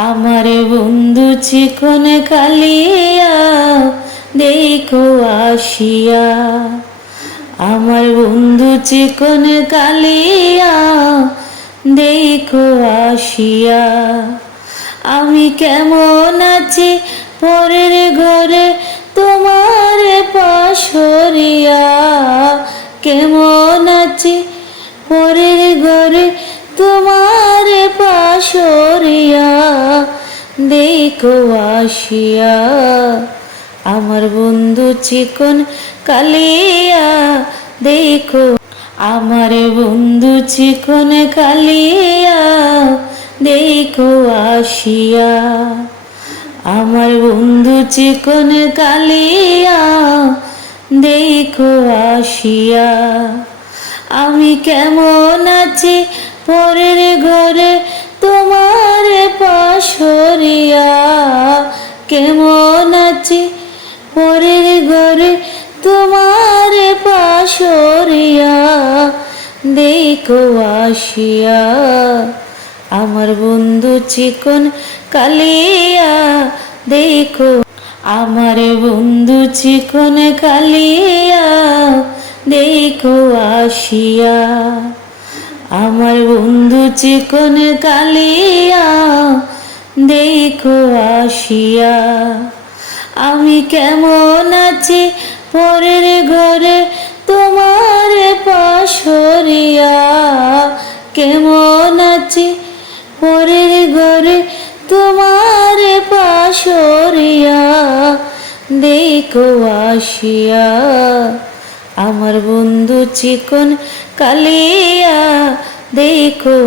আমার বন্ধু চিকন কালিয়া দেখো আসিয়া। আমার বন্ধু চিকন কালিয়া দেখো আসিয়া। আমি কেমন আছি পরের ঘরে তোমার পাশরিয়া। কেমন আছি পরের ঘরে তোমার পাশরিয়া দেখো আসিয়া। আমার বন্ধু চিকন কালিয়া দেখো। আমার বন্ধু চিকন কালিয়া দেখো আসিয়া। আমার বন্ধু চিকন কালিয়া দেখো আসিয়া। আমি কেমন আছি পরের ঘরে তোমার পাশরিয়া। কেমন আছি পরের ঘরে তোমার পাশরিয়া দেখো আসিয়া। আমার বন্ধু চিকন কালিয়া দেখো। আমার বন্ধু চিকন কালিয়া দেখো আসিয়া। আমার বন্ধু চিকন কালিয়া দেখো আসিয়া। আমি কেমন আছি পরের ঘরে তোমার পাশরিয়া। কেমন আছি পরের ঘরে তোমার পাশরিয়া দেখো আসিয়া। আমার বন্ধু চিকন কালিয়া দেখো।